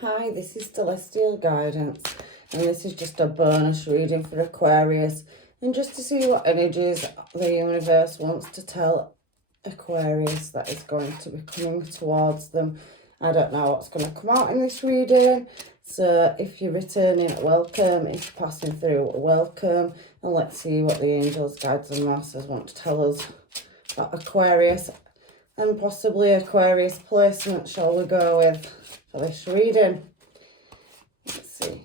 Hi, this is Celestial Guidance, and this is just a bonus reading for Aquarius, and just to see what energies the universe wants to tell Aquarius that is going to be coming towards them. I don't know what's going to come out in this reading, so if you're returning, welcome. If you're passing through, welcome. And let's see what the angels, guides and masters want to tell us about Aquarius, and possibly Aquarius placement shall we go with for this reading. Let's see.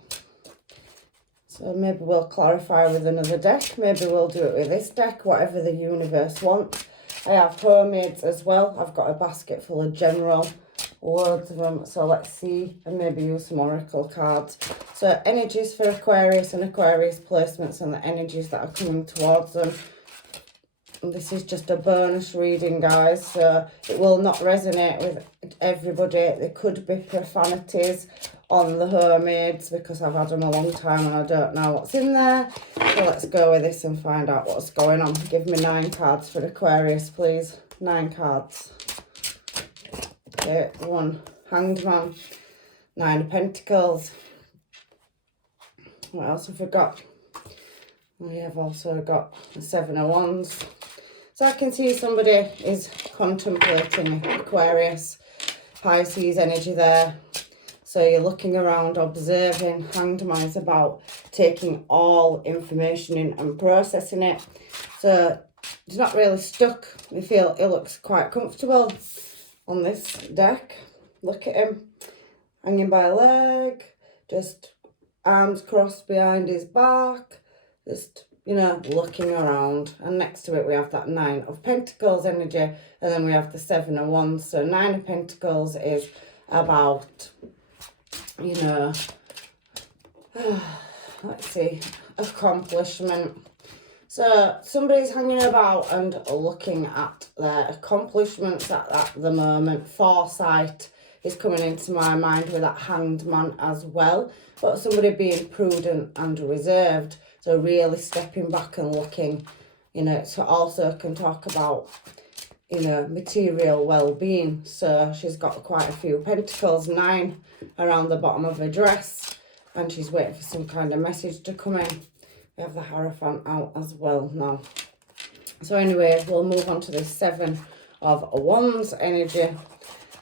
So maybe we'll clarify with another deck. Maybe we'll do it with this deck, whatever the universe wants. I have homemades as well. I've got a basket full of general, loads of them. So let's see, and maybe use some oracle cards. So energies for Aquarius and Aquarius placements and the energies that are coming towards them. This is just a bonus reading, guys, so it will not resonate with everybody. There could be profanities on the homemades because I've had them a long time and I don't know what's in there. So let's go with this and find out what's going on. Give me 9 cards for Aquarius, please. 9 cards. Okay, 1 Hanged Man, 9 of Pentacles. What else have we got? We have also got the 7 of Wands. So I can see somebody is contemplating Aquarius, Pisces energy there. So you're looking around, observing. Hanged Man is about taking all information in and processing it. So he's not really stuck. We feel he looks quite comfortable on this deck. Look at him, hanging by a leg, just arms crossed behind his back, just, you know, looking around. And next to it we have that 9 of Pentacles energy, and then we have the 7 of Wands. So 9 of Pentacles is about, you know, let's see, accomplishment. So somebody's hanging about and looking at their accomplishments at the moment. Foresight is coming into my mind with that Hanged Man as well, but somebody being prudent and reserved. So really stepping back and looking, you know, so also can talk about, you know, material well-being. So she's got quite a few pentacles, 9 around the bottom of her dress, and she's waiting for some kind of message to come in. We have the Hierophant out as well now. So anyway, we'll move on to this 7 of Wands energy.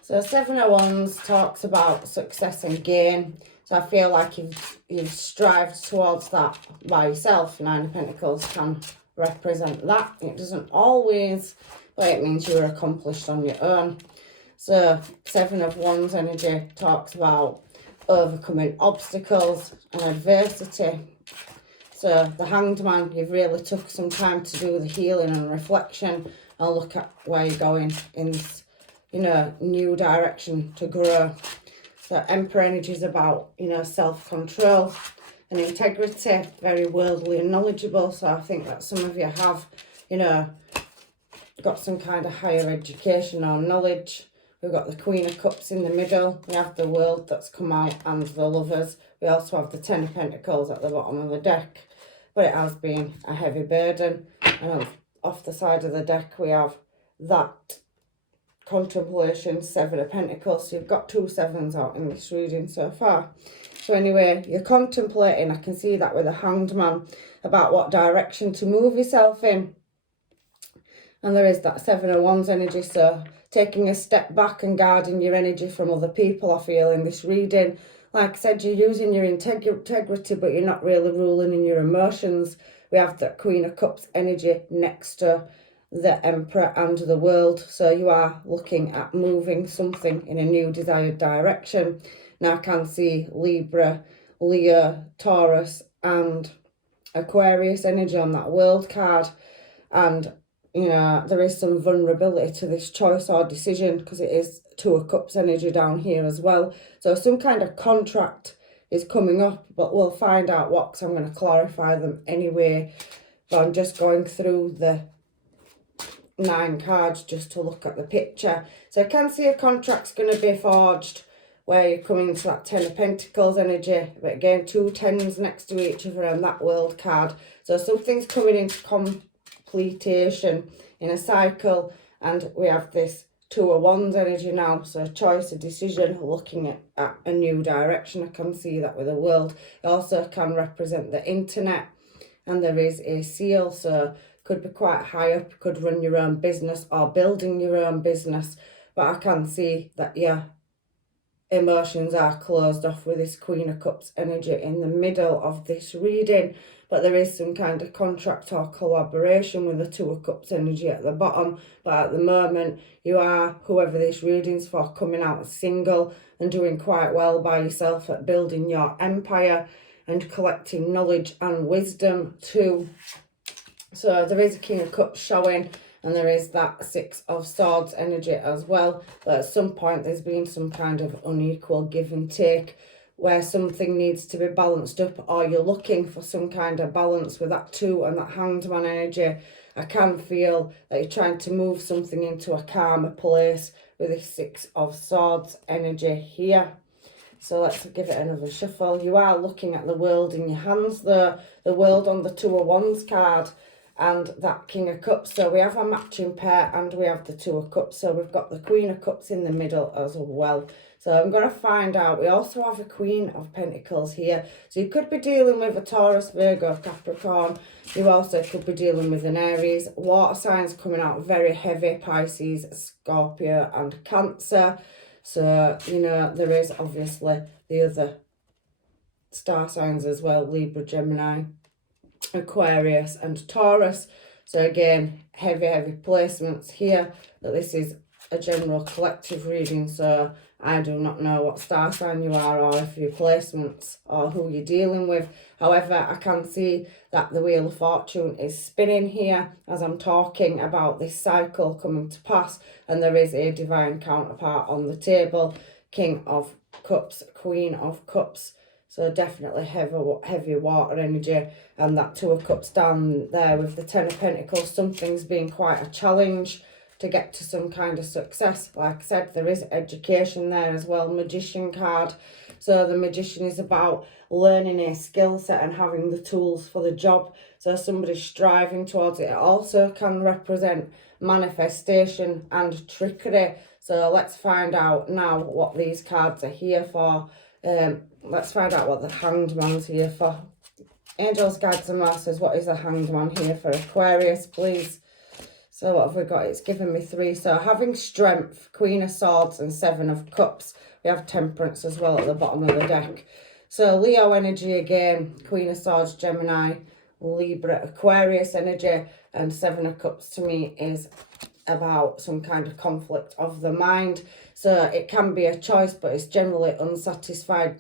So 7 of Wands talks about success and gain. So I feel like you've strived towards that by yourself. 9 of Pentacles can represent that. It doesn't always, but it means you're accomplished on your own. So 7 of Wands energy talks about overcoming obstacles and adversity. So the Hanged Man, you've really took some time to do the healing and reflection and look at where you're going in this, you know, new direction to grow. So Emperor energy is about, you know, self-control and integrity, very worldly and knowledgeable. So I think that some of you have, you know, got some kind of higher education or knowledge. We've got the Queen of Cups in the middle. We have the World that's come out and the Lovers. We also have the 10 of Pentacles at the bottom of the deck. But it has been a heavy burden. And off the side of the deck we have that contemplation, 7 of Pentacles. So you've got 2 7s out in this reading so far. So anyway, you're contemplating, I can see that with the Hanged Man, about what direction to move yourself in. And there is that 7 of Wands energy, so taking a step back and guarding your energy from other people, I feel, in this reading. Like I said, you're using your integrity, but you're not really ruling in your emotions. We have that Queen of Cups energy next to the Emperor and the World. So you are looking at moving something in a new desired direction. Now I can see Libra, Leo, Taurus and Aquarius energy on that World card. And, you know, there is some vulnerability to this choice or decision because it is 2 of Cups energy down here as well. So some kind of contract is coming up, but we'll find out what, because I'm going to clarify them anyway. But I'm just going through the 9 cards just to look at the picture. So I can see a contract's going to be forged where you're coming into that 10 of Pentacles energy. But again, 2 10s next to each other on that World card. So something's coming into completion in a cycle. And we have this Two of Wands energy now, so choice, a decision, looking at a new direction. I can see that with the World. It also can represent the internet, and there is a seal, so could be quite high up, could run your own business or building your own business, but I can see that your emotions are closed off with this Queen of Cups energy in the middle of this reading, but there is some kind of contract or collaboration with the Two of Cups energy at the bottom. But at the moment, you are, whoever this reading's for, coming out single and doing quite well by yourself at building your empire and collecting knowledge and wisdom too. So there is a King of Cups showing, and there is that Six of Swords energy as well. But at some point there's been some kind of unequal give and take where something needs to be balanced up, or you're looking for some kind of balance with that Two and that Hanged Man energy. I can feel that you're trying to move something into a calmer place with this Six of Swords energy here. So let's give it another shuffle. You are looking at the World in your hands there. The World on the Two of Wands card and that King of Cups. So we have a matching pair and we have the Two of Cups. So we've got the Queen of Cups in the middle as well. So I'm going to find out. We also have a Queen of Pentacles here. So you could be dealing with a Taurus, Virgo, Capricorn. You also could be dealing with an Aries. Water signs coming out very heavy. Pisces, Scorpio and Cancer. So, you know, there is obviously the other star signs as well. Libra, Gemini, Aquarius and Taurus. So again, heavy placements here. That this is a general collective reading, so I do not know what star sign you are or if your placements or who you're dealing with. However, I can see that the Wheel of Fortune is spinning here as I'm talking about this cycle coming to pass, and there is a divine counterpart on the table. King of Cups, Queen of Cups. So definitely heavy water energy, and that Two of Cups down there with the Ten of Pentacles. Something's been quite a challenge to get to some kind of success. Like I said, there is education there as well. Magician card. So the Magician is about learning a skill set and having the tools for the job. So somebody's striving towards it. It also can represent manifestation and trickery. So let's find out now what these cards are here for. Let's find out what the Hanged Man's here for. Angels, Guides and Masters, what is the Hanged Man here for Aquarius, please? So what have we got? It's given me 3. So having strength, Queen of Swords and 7 of Cups. We have Temperance as well at the bottom of the deck. So Leo energy again, Queen of Swords, Gemini, Libra, Aquarius energy, and 7 of Cups to me is about some kind of conflict of the mind. So it can be a choice, but it's generally unsatisfied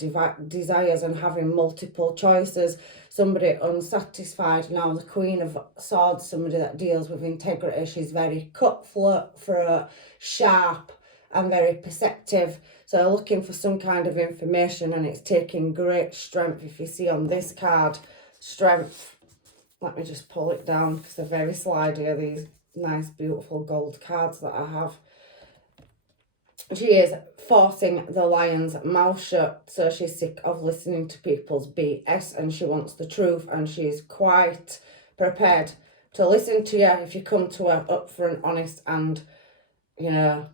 desires and having multiple choices. Somebody unsatisfied. Now the Queen of Swords, somebody that deals with integrity. She's very cutthroat, sharp and very perceptive. So looking for some kind of information, and it's taking great strength. If you see on this card, strength. Let me just pull it down because they're very slidey, are these nice beautiful gold cards that I have. She is forcing the lion's mouth shut, so she's sick of listening to people's BS and she wants the truth, and she's quite prepared to listen to you if you come to her upfront, honest and, you know,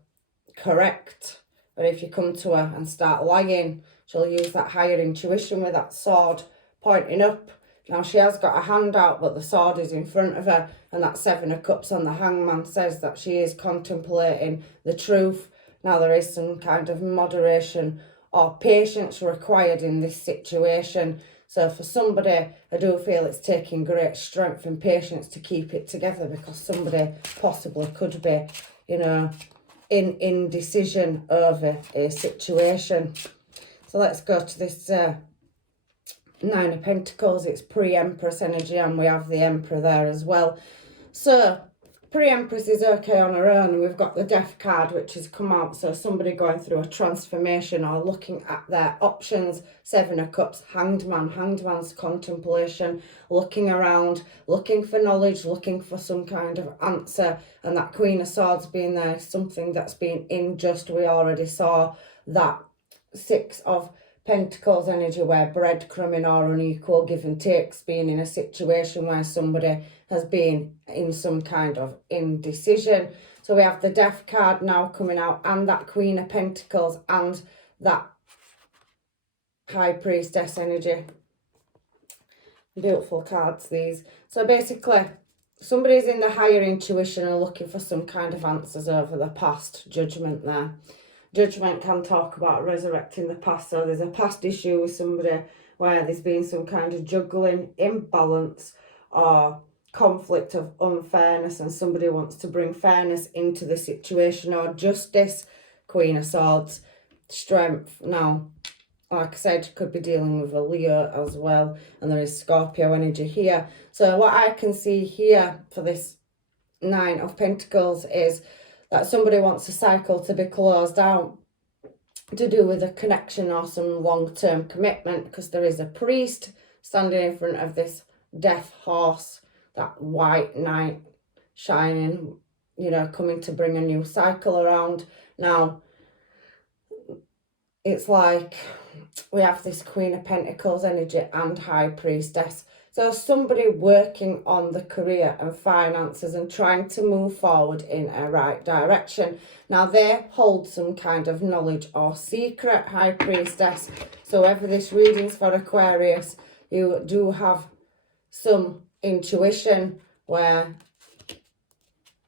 correct. But if you come to her and start lying, she'll use that higher intuition with that sword pointing up. Now she has got a hand out, but the sword is in front of her, and that 7 of Cups on the Hangman says that she is contemplating the truth. Now there is some kind of moderation or patience required in this situation. So for somebody, I do feel it's taking great strength and patience to keep it together, because somebody possibly could be, you know, in indecision over a situation. So let's go to this 9 of Pentacles. It's pre-Empress energy, and we have the Emperor there as well. So pre-Empress is okay on her own, and we've got the Death card which has come out. So somebody going through a transformation or looking at their options. 7 of Cups, Hanged Man. Hanged Man's contemplation, looking around, looking for knowledge, looking for some kind of answer. And that Queen of Swords being there, something that's been unjust. We already saw that 6 of Pentacles energy where breadcrumbing or unequal give and takes, being in a situation where somebody has been in some kind of indecision. So we have the Death card now coming out, and that Queen of Pentacles, and that High Priestess energy. Beautiful cards, these. So basically, somebody's in the higher intuition and looking for some kind of answers over the past. Judgment there. Judgment can talk about resurrecting the past. So there's a past issue with somebody where there's been some kind of juggling, imbalance, or conflict of unfairness, and somebody wants to bring fairness into the situation, or justice. Queen of Swords, strength. Now, like I said, could be dealing with a Leo as well, and there is Scorpio energy here. So what I can see here for this Nine of Pentacles is that somebody wants a cycle to be closed out, to do with a connection or some long-term commitment, because there is a priest standing in front of this death horse, that white knight shining, you know, coming to bring a new cycle around. Now, it's like we have this Queen of Pentacles energy and High Priestess. So somebody working on the career and finances and trying to move forward in a right direction. Now they hold some kind of knowledge or secret, High Priestess. So whether this reading's for Aquarius, you do have some intuition where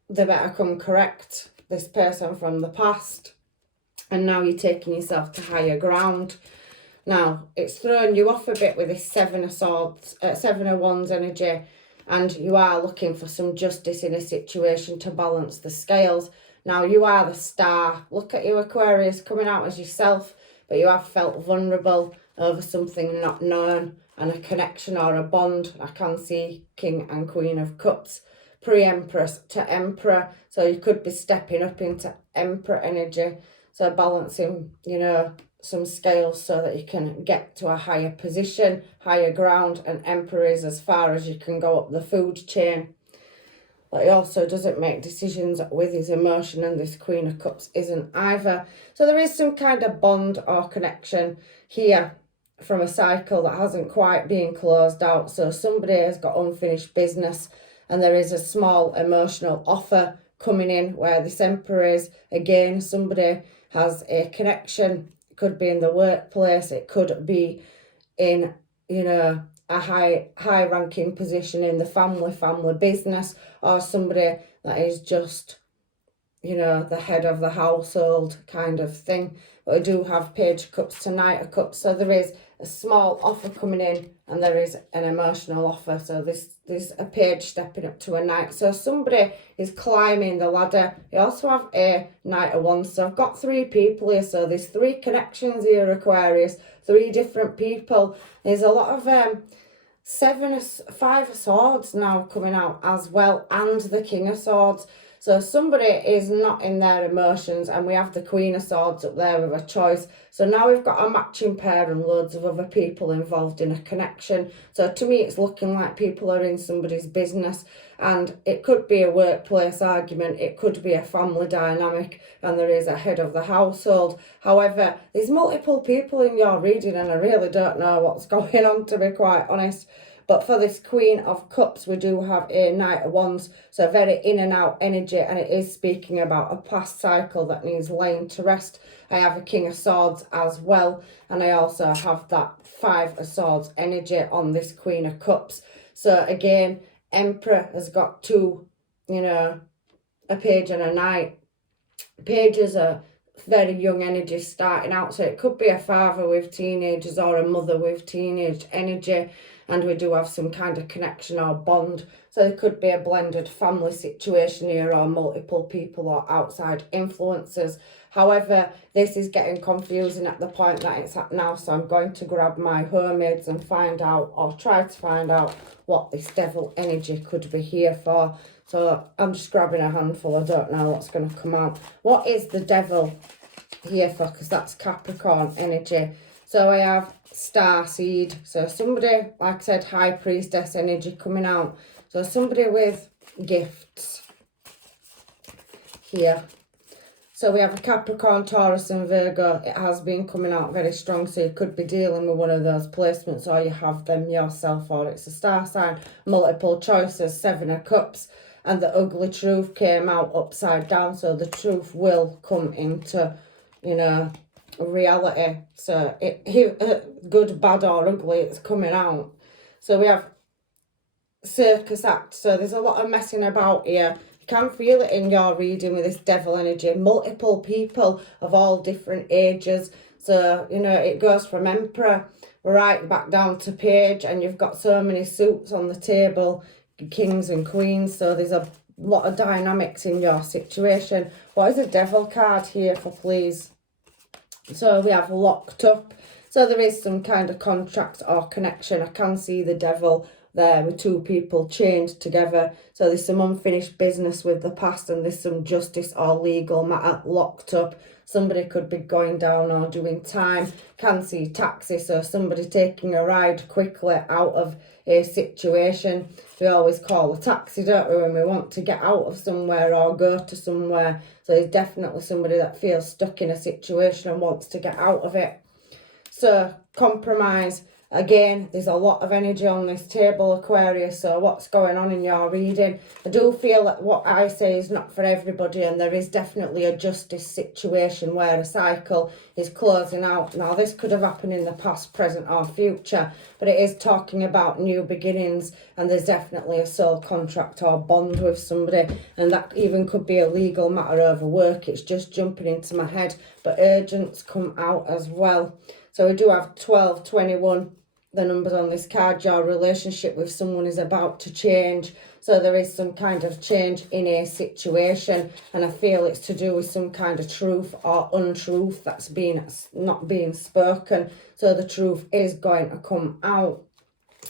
they better come correct this person from the past. And now you're taking yourself to higher ground. Now, it's thrown you off a bit with this Seven of Swords, Seven of Wands energy, and you are looking for some justice in a situation to balance the scales. Now, you are the star. Look at you, Aquarius, coming out as yourself, but you have felt vulnerable over something not known, and a connection or a bond. I can see King and Queen of Cups, pre-Empress to Emperor, so you could be stepping up into Emperor energy, so balancing, you know, some scales so that you can get to a higher position, higher ground, and Emperor is as far as you can go up the food chain. But he also doesn't make decisions with his emotion, and this Queen of Cups isn't either. So there is some kind of bond or connection here from a cycle that hasn't quite been closed out. So somebody has got unfinished business, and there is a small emotional offer coming in where this Emperor is. Again, somebody has a connection. It could be in the workplace, it could be in, you know, a high ranking position in the family business, or somebody that is just, you know, the head of the household kind of thing. But we do have Page of Cups to Knight of Cups, so there is a small offer coming in, and there is an emotional offer. So there's a page stepping up to a knight. So somebody is climbing the ladder. You also have a Knight of Wands. So I've got three people here. So there's three connections here, Aquarius. Three different people. There's a lot of Five of Swords now coming out as well, and the King of Swords. So somebody is not in their emotions, and we have the Queen of Swords up there with a choice. So now we've got a matching pair and loads of other people involved in a connection. So to me, it's looking like people are in somebody's business, and it could be a workplace argument, it could be a family dynamic, and there is a head of the household. However, there's multiple people in your reading, and I really don't know what's going on, to be quite honest. But for this Queen of Cups, we do have a Knight of Wands, so very in and out energy, and it is speaking about a past cycle that needs laying to rest. I have a King of Swords as well, and I also have that Five of Swords energy on this Queen of Cups. So again, Emperor has got two, you know, a page and a knight. Pages are very young energy starting out, so it could be a father with teenagers or a mother with teenage energy, and we do have some kind of connection or bond. So there could be a blended family situation here, or multiple people or outside influences. However, this is getting confusing at the point that it's at now, so I'm going to grab my hermits and find out, or try to find out, what this devil energy could be here for. So I'm just grabbing a handful. I don't know what's going to come out. What is the devil here for? Because that's Capricorn energy. So I have Star Seed. So somebody, like I said, High Priestess energy coming out. So somebody with gifts here. So we have a Capricorn, Taurus and Virgo. It has been coming out very strong, so you could be dealing with one of those placements, or you have them yourself, or it's a star sign. Multiple choices, Seven of Cups. and the ugly truth came out upside down. So the truth will come into, you know, reality. So good, bad or ugly, it's coming out. So we have circus act. So there's a lot of messing about here. You can feel it in your reading with this devil energy. Multiple people of all different ages. So, you know, it goes from emperor right back down to page, and you've got so many suits on the table, kings and queens. So there's a lot of dynamics in your situation. What is the devil card here for, please? So we have locked up. So there is some kind of contract or connection. I can see the devil there with two people chained together. So there's some unfinished business with the past, and there's some justice or legal matter locked up. Somebody could be going down or doing time. Can see taxi, so somebody taking a ride quickly out of a situation. We always call a taxi, don't we, when we want to get out of somewhere or go to somewhere. So there's definitely somebody that feels stuck in a situation and wants to get out of it. So compromise. Again, there's a lot of energy on this table, Aquarius. So what's going on in your reading? I do feel that what I say is not for everybody, and there is definitely a justice situation where a cycle is closing out. Now, this could have happened in the past, present or future, but it is talking about new beginnings, and there's definitely a soul contract or bond with somebody, and that even could be a legal matter over work. It's just jumping into my head, but urgents come out as well. So we do have 12, 21, the numbers on this card. Your relationship with someone is about to change. So there is some kind of change in a situation, and I feel it's to do with some kind of truth or untruth that's not being spoken. So the truth is going to come out.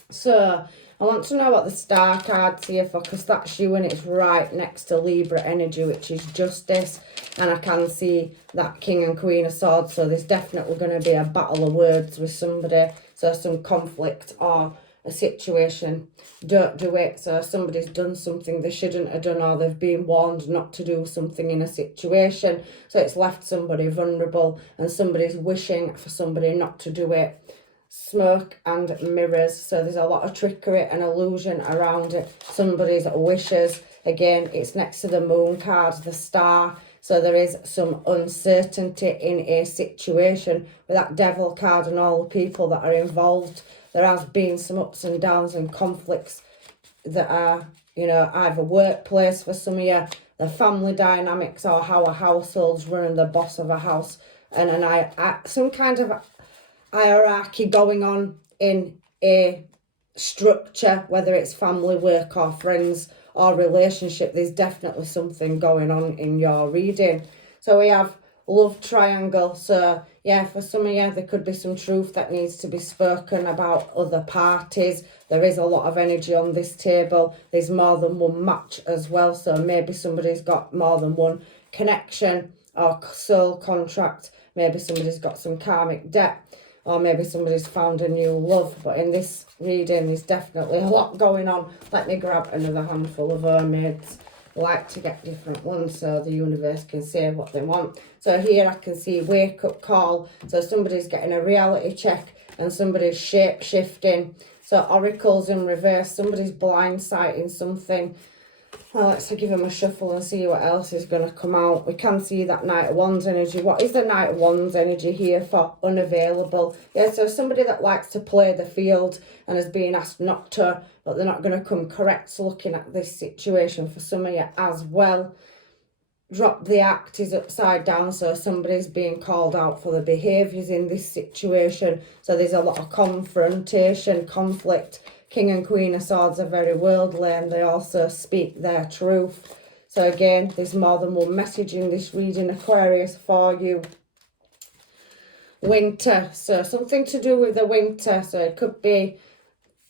So I want to know what the star card's here for, because that's you and it's right next to Libra energy, which is justice. And I can see that King and Queen of Swords. So there's definitely going to be a battle of words with somebody. So some conflict or a situation. Don't do it. So somebody's done something they shouldn't have done, or they've been warned not to do something in a situation. So it's left somebody vulnerable, and somebody's wishing for somebody not to do it. Smoke and mirrors. So there's a lot of trickery and illusion around it. Somebody's wishes. Again, it's next to the moon card, the star. So there is some uncertainty in a situation with that devil card and all the people that are involved. There has been some ups and downs and conflicts that are, you know, either workplace for some of you, the family dynamics, or how a household's running, the boss of a house, and some kind of hierarchy going on in a structure, whether it's family, work or friends or relationship. There's definitely something going on in your reading. So we have love triangle. So yeah, for some of you, there could be some truth that needs to be spoken about other parties. There is a lot of energy on this table. There's more than one match as well. So maybe somebody's got more than one connection or soul contract. Maybe somebody's got some karmic debt, or maybe somebody's found a new love. But in this reading, there's definitely a lot going on. Let me grab another handful of mermaids. I like to get different ones so the universe can say what they want. So here I can see wake up call. So somebody's getting a reality check, and somebody's shape shifting. So oracles in reverse. Somebody's blindsiding something. Well, let's give them a shuffle and see what else is going to come out. We can see that Knight of Wands energy. What is the Knight of Wands energy here for? Unavailable. Yeah, so somebody that likes to play the field and is being asked not to, but they're not going to come correct. So looking at this situation for some of you as well. Drop the act is upside down, so somebody's being called out for the behaviours in this situation. So there's a lot of confrontation, conflict. King and Queen of Swords are very worldly, and they also speak their truth. So again, there's more than one message in this reading, Aquarius, for you. Winter, so something to do with the winter. So it could be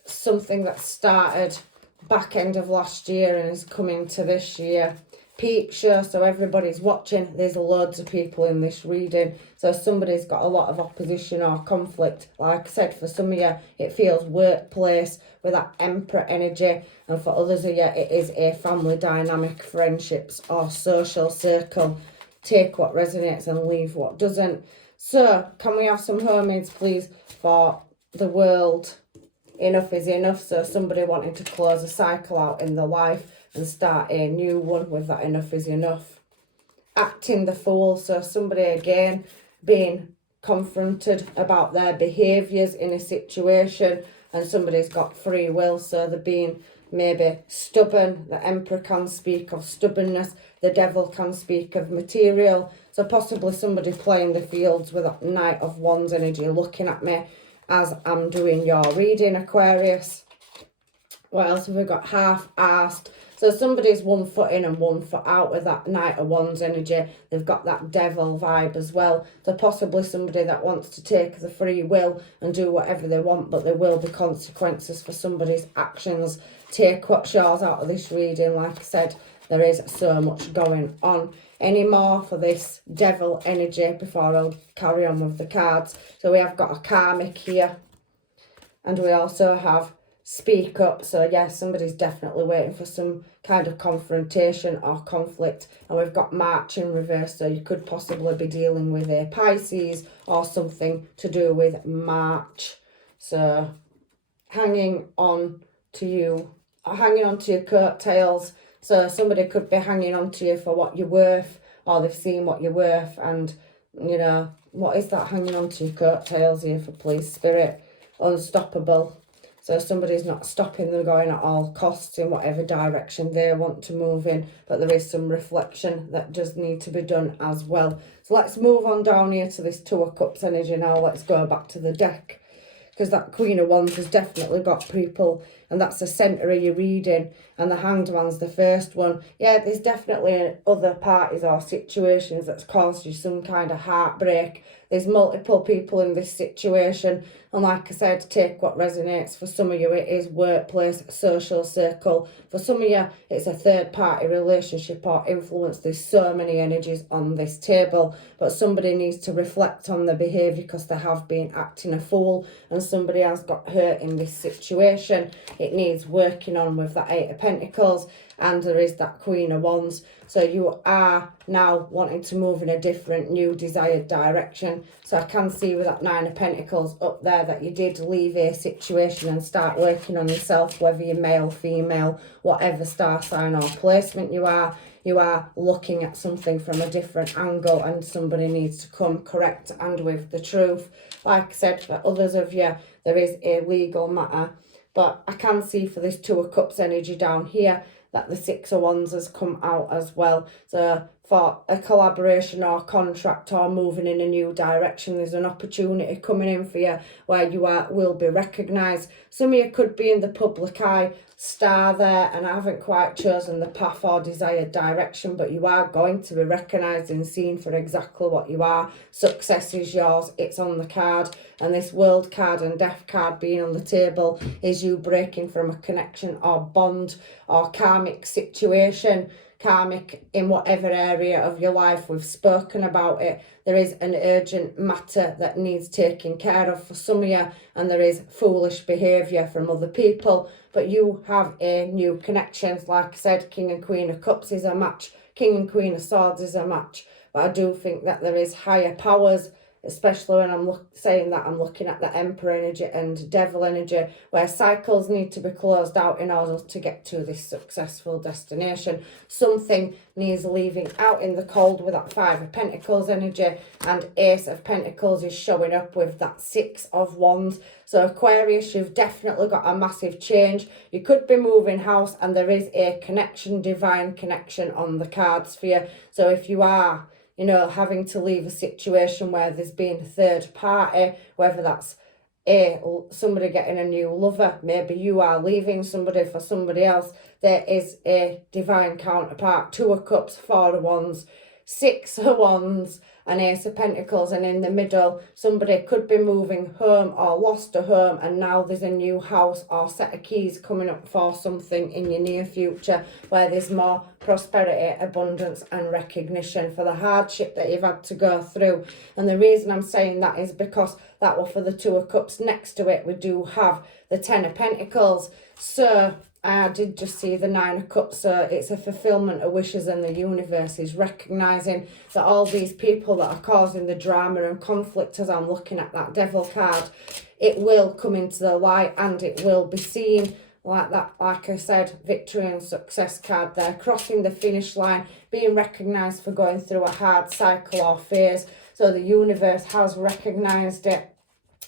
something that started back end of last year and is coming to this year. Peep show, so everybody's watching. There's loads of people in this reading, so somebody's got a lot of opposition or conflict. Like I said, for some of you it feels workplace with that emperor energy, and for others of you it is a family dynamic, friendships or social circle. Take what resonates and leave what doesn't. So can we have some mermaids please for the world? Enough is enough. So somebody wanting to close a cycle out in their life. and start a new one with that enough is enough. Acting the fool, so somebody again being confronted about their behaviours in a situation, and somebody's got free will, so they're being maybe stubborn. The Emperor can speak of stubbornness, the Devil can speak of material, so possibly somebody playing the fields with that Knight of Wands energy looking at me as I'm doing your reading, Aquarius. What else have we got? Half-assed. So somebody's 1 foot in and 1 foot out with that Knight of Wands energy. They've got that Devil vibe as well. So possibly somebody that wants to take the free will and do whatever they want, but there will be consequences for somebody's actions. Take what's yours out of this reading. Like I said, there is so much going on. Any more for this Devil energy before I'll carry on with the cards? So we have got a karmic here, and we also have speak up. So yes, somebody's definitely waiting for some kind of confrontation or conflict. And we've got March in reverse, so you could possibly be dealing with a Pisces or something to do with March. So hanging on to you, or hanging on to your coattails. So somebody could be hanging on to you for what you're worth, or they've seen what you're worth, and you know, what is that hanging on to your coattails here for, please, Spirit? Unstoppable. So somebody's not stopping them going at all costs in whatever direction they want to move in. But there is some reflection that does need to be done as well. So let's move on down here to this Two of Cups energy now. Let's go back to the deck, because that Queen of Wands has definitely got people, and that's the centre of your reading, and the Hanged Man's the first one. Yeah, there's definitely other parties or situations that's caused you some kind of heartbreak. There's multiple people in this situation, and like I said, take what resonates. For some of you, it is workplace, social circle. For some of you, it's a third-party relationship or influence. There's so many energies on this table, but somebody needs to reflect on their behaviour because they have been acting a fool, and somebody has got hurt in this situation. It needs working on with that Eight of Pentacles, and there is that Queen of Wands. So you are now wanting to move in a different, new, desired direction. So I can see with that Nine of Pentacles up there that you did leave a situation and start working on yourself, whether you're male, female, whatever star sign or placement you are looking at something from a different angle, and somebody needs to come correct and with the truth. Like I said, for others of you, there is a legal matter. But I can see for this Two of Cups energy down here that the Six of Wands has come out as well. So for a collaboration or contract or moving in a new direction, there's an opportunity coming in for you where you will be recognised. Some of you could be in the public eye, star there, and I haven't quite chosen the path or desired direction, but you are going to be recognised and seen for exactly what you are. Success is yours, it's on the card, and this World card and Death card being on the table is you breaking from a connection or bond or karmic situation. Karmic in whatever area of your life, we've spoken about it. There is an urgent matter that needs taking care of for some of you, and there is foolish behaviour from other people, but you have a new connection. Like I said, King and Queen of Cups is a match, King and Queen of Swords is a match, but I do think that there is higher powers, especially when I'm saying that I'm looking at the Emperor energy and Devil energy, where cycles need to be closed out in order to get to this successful destination. Something needs leaving out in the cold with that Five of Pentacles energy, and Ace of Pentacles is showing up with that Six of Wands. So Aquarius, you've definitely got a massive change. You could be moving house, and there is a connection, divine connection on the cards for you. So if you are, you know, having to leave a situation where there's been a third party, whether that's somebody getting a new lover, maybe you are leaving somebody for somebody else, there is a divine counterpart. Two of Cups, Four of Wands, Six of Wands, and Ace of Pentacles, and in the middle somebody could be moving home or lost a home, and now there's a new house or set of keys coming up for something in your near future where there's more prosperity, abundance and recognition for the hardship that you've had to go through. And the reason I'm saying that is because that were for the Two of Cups. Next to it we do have the Ten of Pentacles. So I did just see the Nine of Cups, so it's a fulfillment of wishes, and the universe is recognising that all these people that are causing the drama and conflict, as I'm looking at that Devil card, it will come into the light and it will be seen. like that, like I said, victory and success card there, crossing the finish line, being recognised for going through a hard cycle or phase. So the universe has recognised it.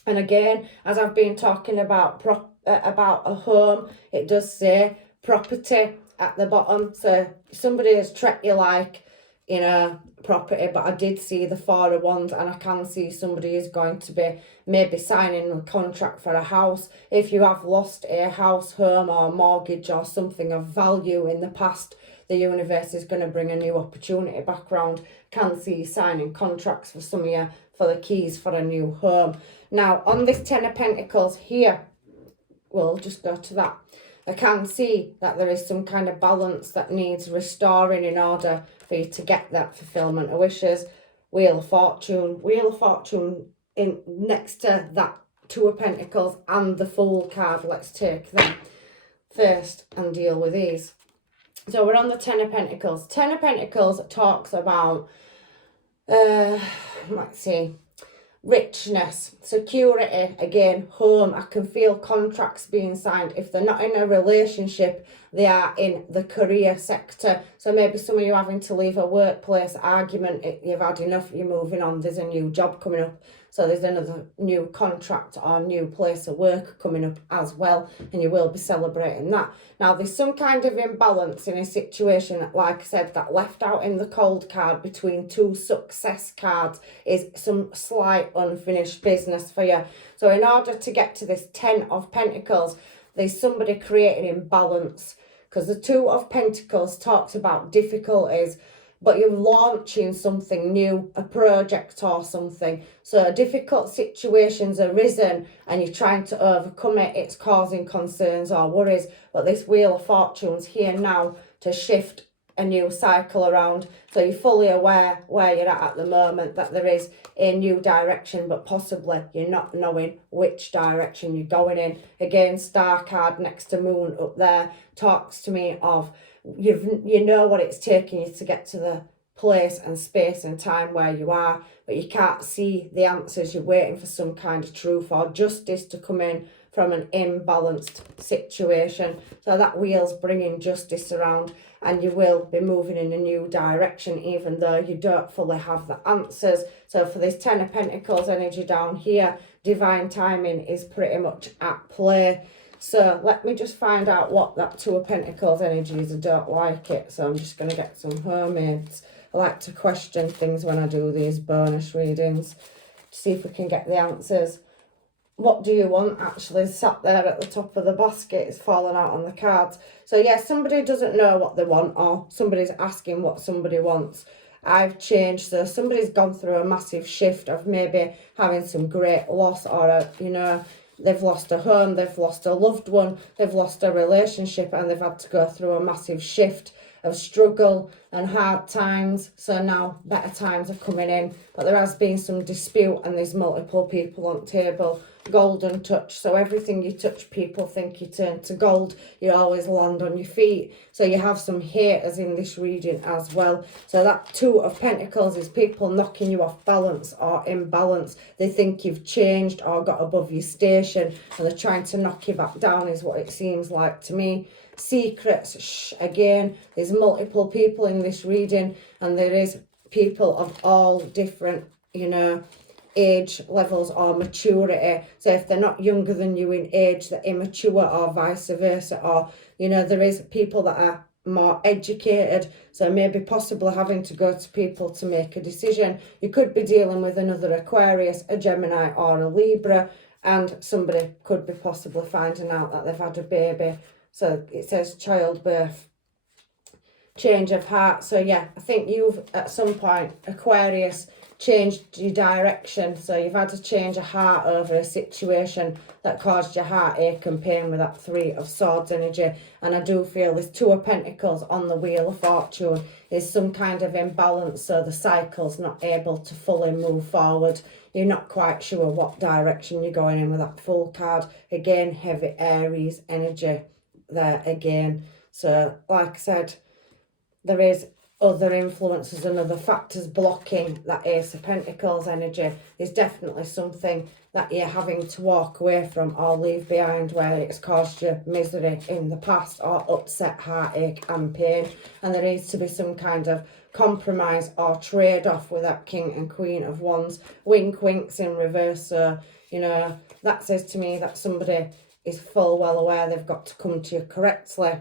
And again, as I've been talking about a home, it does say property at the bottom. So somebody has treated you like, you know, property, but I did see the Four of Wands, and I can see somebody is going to be maybe signing a contract for a house. If you have lost a house, home or mortgage or something of value in the past, the universe is going to bring a new opportunity back round. Can see you signing contracts for some of you for the keys for a new home. Now, on this Ten of Pentacles here, we'll just go to that. I can see that there is some kind of balance that needs restoring in order for you to get that fulfillment of wishes. Wheel of Fortune in next to that Two of Pentacles and the Fool card. Let's take them first and deal with these. So we're on the Ten of Pentacles. Ten of Pentacles talks about, let's see, richness, security, again, home. I can feel contracts being signed. If they're not in a relationship, they are in the career sector. So maybe some of you having to leave a workplace argument, you've had enough, you're moving on, there's a new job coming up. So there's another new contract or new place of work coming up as well, and you will be celebrating that. Now, there's some kind of imbalance in a situation, like I said, that left out in the cold card between two success cards is some slight unfinished business for you. So in order to get to this Ten of Pentacles, there's somebody creating imbalance, because the Two of Pentacles talks about difficulties, but you're launching something new, a project or something. So a difficult situation's arisen and you're trying to overcome it. It's causing concerns or worries. But this Wheel of Fortune's here now to shift a new cycle around. So you're fully aware where you're at the moment, that there is a new direction, but possibly you're not knowing which direction you're going in. Again, Star card next to Moon up there talks to me of you know what it's taking you to get to the place and space and time where you are, but you can't see the answers. You're waiting for some kind of truth or justice to come in from an imbalanced situation. So that wheel's bringing justice around, and you will be moving in a new direction even though you don't fully have the answers. So for this Ten of Pentacles energy down here, divine timing is pretty much at play. So let me just find out what that Two of Pentacles energy is. I don't like it, so I'm just going to get some mermaids. I like to question things when I do these bonus readings to see if we can get the answers. What do you want actually sat there at the top of the basket is falling out on the cards. So yeah, somebody doesn't know what they want, or somebody's asking what somebody wants. I've changed, so somebody's gone through a massive shift of maybe having some great loss, or they've lost a home, they've lost a loved one, they've lost a relationship, and they've had to go through a massive shift of struggle and hard times. So now better times are coming in, but there has been some dispute and there's multiple people on the table. Golden touch, so everything you touch, people think you turn to gold. You always land on your feet. So you have some haters in this reading as well. So that Two of Pentacles is people knocking you off balance or imbalance. They think you've changed or got above your station, and they're trying to knock you back down is what it seems like to me. Secrets, shh, again, there's multiple people in this reading, and there is people of all different, age levels or maturity. So if they're not younger than you in age, they're immature, or vice versa. Or, there is people that are more educated, so maybe possibly having to go to people to make a decision. You could be dealing with another Aquarius, a Gemini or a Libra, and somebody could be possibly finding out that they've had a baby. So it says childbirth, change of heart. So yeah, I think you've at some point, Aquarius, changed your direction. So you've had to change a heart over a situation that caused your heartache and pain with that Three of Swords energy. And I do feel this Two of Pentacles on the Wheel of Fortune is some kind of imbalance, so the cycle's not able to fully move forward. You're not quite sure what direction you're going in with that Fool card. Again, heavy Aries energy there again. So like I said, there is other influences and other factors blocking that Ace of Pentacles energy. There's definitely something that you're having to walk away from or leave behind where it's caused you misery in the past, or upset, heartache and pain. And there needs to be some kind of compromise or trade-off with that King and Queen of Wands. Wink winks in reverse. So, you know, that says to me that somebody is full well aware they've got to come to you correctly.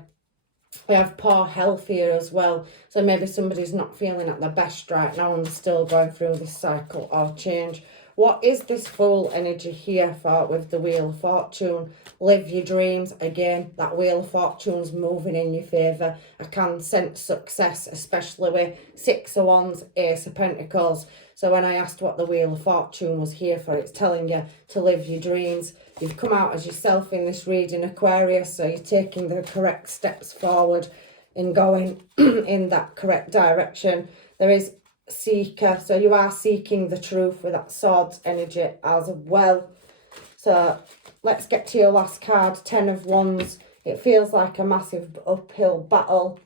We have poor health here as well, so maybe somebody's not feeling at their best right now and still going through this cycle or change. What is this Fool energy here for with the Wheel of Fortune? Live your dreams. Again, that Wheel of Fortune's moving in your favour. I can sense success, especially with Six of Wands, Ace of Pentacles. So when I asked what the Wheel of Fortune was here for, it's telling you to live your dreams. You've come out as yourself in this reading, Aquarius, so you're taking the correct steps forward in going in that correct direction. There is Seeker, so you are seeking the truth with that Swords energy as well. So let's get to your last card, Ten of Wands. It feels like a massive uphill battle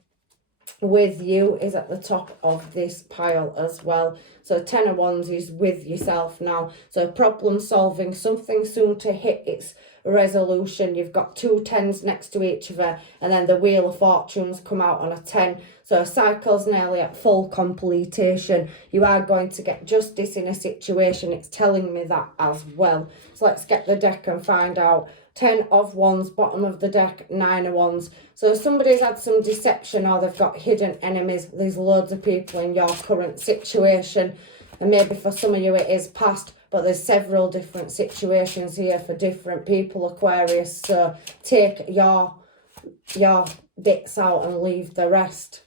with you is at the top of this pile as well. So Ten of Wands is with yourself now. So problem solving, something soon to hit its resolution. You've got two tens next to each other, and then the Wheel of Fortune's come out on a 10. So a cycle's nearly at full completion. You are going to get justice in a situation. It's telling me that as well. So let's get the deck and find out. 10 of Wands, bottom of the deck, 9 of Wands. So somebody's had some deception or they've got hidden enemies. There's loads of people in your current situation. And maybe for some of you it is past, but there's several different situations here for different people, Aquarius. So take your bits out and leave the rest.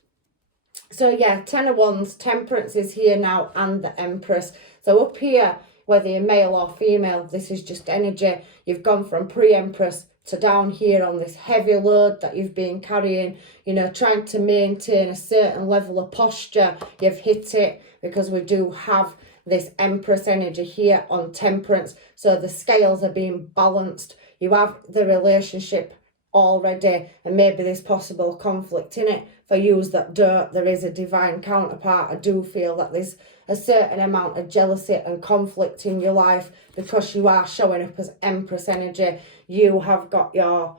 So yeah, 10 of Wands, Temperance is here now, and the Empress. So up here, whether you're male or female, this is just energy. You've gone from pre-Empress to down here on this heavy load that you've been carrying, you know, trying to maintain a certain level of posture. You've hit it because we do have this Empress energy here on Temperance. So the scales are being balanced. You have the relationship already, and maybe there's possible conflict in it. For yous that don't, there is a divine counterpart. I do feel that there's a certain amount of jealousy and conflict in your life because you are showing up as Empress energy. You have got your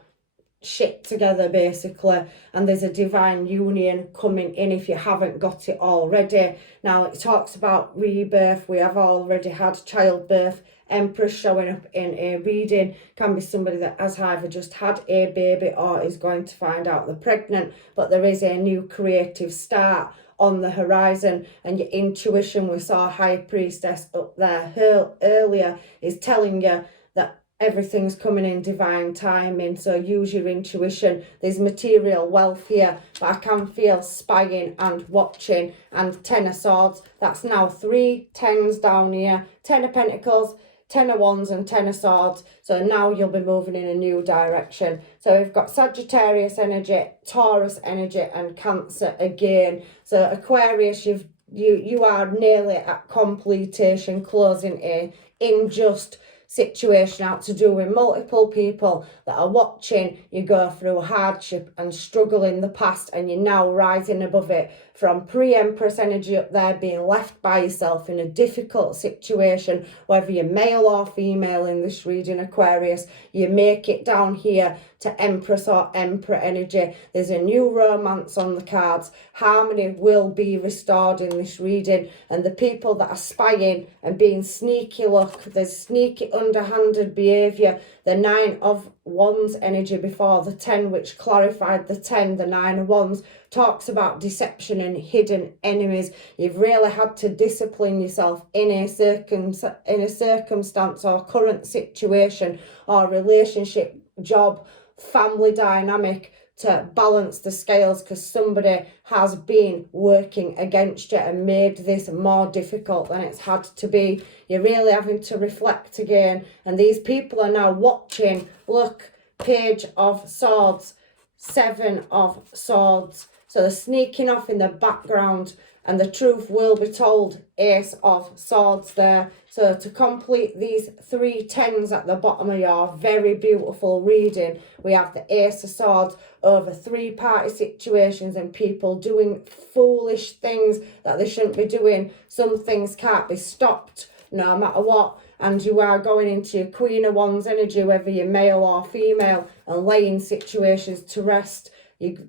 shit together basically, and there's a divine union coming in if you haven't got it already. Now it talks about rebirth. We have already had childbirth. Empress showing up in a reading can be somebody that has either just had a baby or is going to find out they're pregnant, but there is a new creative start on the horizon. And your intuition, we saw High Priestess up there earlier, is telling you that everything's coming in divine timing. So use your intuition. There's material wealth here, but I can feel spying and watching. And 10 of Swords, that's now 3 tens down here. 10 of Pentacles, 10 of Wands and 10 of Swords. So now you'll be moving in a new direction. So we've got Sagittarius energy, Taurus energy and Cancer again. So Aquarius, you are nearly at completion, closing a unjust situation out to do with multiple people that are watching you go through hardship and struggle in the past, and you're now rising above it from pre-Empress energy up there, being left by yourself in a difficult situation, whether you're male or female in this reading, Aquarius. You make it down here to Empress or Emperor energy. There's a new romance on the cards. Harmony will be restored in this reading, and the people that are spying and being sneaky, look, there's sneaky underhanded behaviour. The 9 of Wands energy before the 10, which clarified the 10, the 9 of Wands, talks about deception and hidden enemies. You've really had to discipline yourself in a circumstance or current situation or relationship, job, family dynamic to balance the scales, because somebody has been working against you and made this more difficult than it's had to be. You're really having to reflect again, and these people are now watching. Look, Page of Swords, 7 of Swords. So they're sneaking off in the background, and the truth will be told. Ace of Swords there. So to complete these 3 tens at the bottom of your very beautiful reading, we have the Ace of Swords over 3-party situations and people doing foolish things that they shouldn't be doing. Some things can't be stopped no matter what. And you are going into your Queen of Wands energy, whether you're male or female, and laying situations to rest.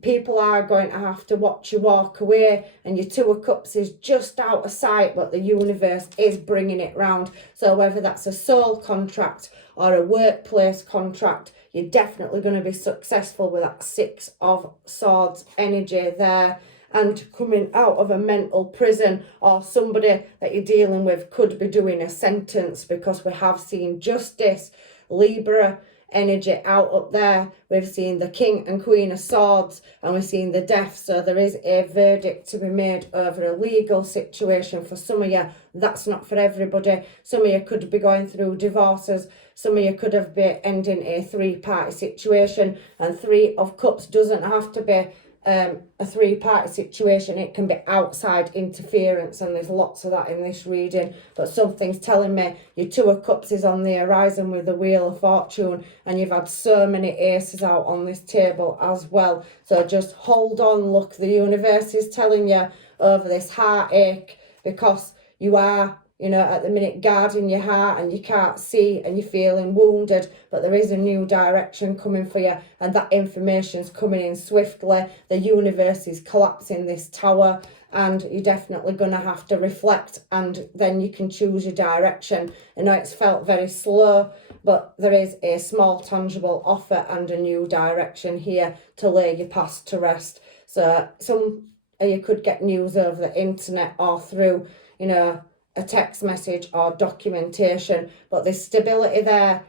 People are going to have to watch you walk away, and your Two of Cups is just out of sight, but the universe is bringing it round. So whether that's a soul contract or a workplace contract, you're definitely going to be successful with that 6 of Swords energy there. And coming out of a mental prison, or somebody that you're dealing with could be doing a sentence, because we have seen Justice, Libra energy out up there. We've seen the King and Queen of Swords, and we've seen the Death. So there is a verdict to be made over a legal situation for some of you. That's not for everybody. Some of you could be going through divorces. Some of you could have been ending a 3-party situation, and 3 of Cups doesn't have to be a 3-party situation. It can be outside interference, and there's lots of that in this reading. But something's telling me your 2 of Cups is on the horizon with the Wheel of Fortune, and you've had so many aces out on this table as well. So just hold on. Look, the universe is telling you over this heartache, because you are, you know, at the minute guarding your heart, and you can't see, and you're feeling wounded, but there is a new direction coming for you, and that information's coming in swiftly. The universe is collapsing this tower, and you're definitely going to have to reflect, and then you can choose your direction. I know it's felt very slow, but there is a small tangible offer and a new direction here to lay your past to rest. So some of you could get news over the internet or through, you know, a text message or documentation, but there's stability there.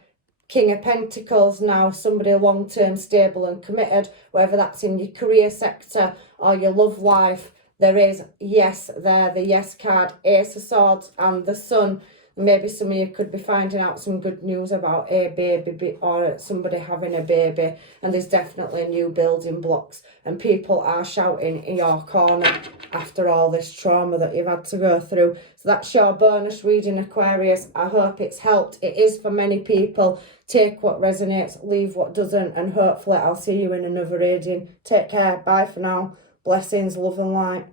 King of Pentacles now, somebody long-term stable and committed, whether that's in your career sector or your love life. There is yes there, the yes card, Ace of Swords and the Sun. Maybe some of you could be finding out some good news about a baby or somebody having a baby, and there's definitely new building blocks, and people are shouting in your corner after all this trauma that you've had to go through. So that's your bonus reading, Aquarius. I hope it's helped. It is for many people. Take what resonates, leave what doesn't, and hopefully I'll see you in another reading. Take care. Bye for now. Blessings, love and light.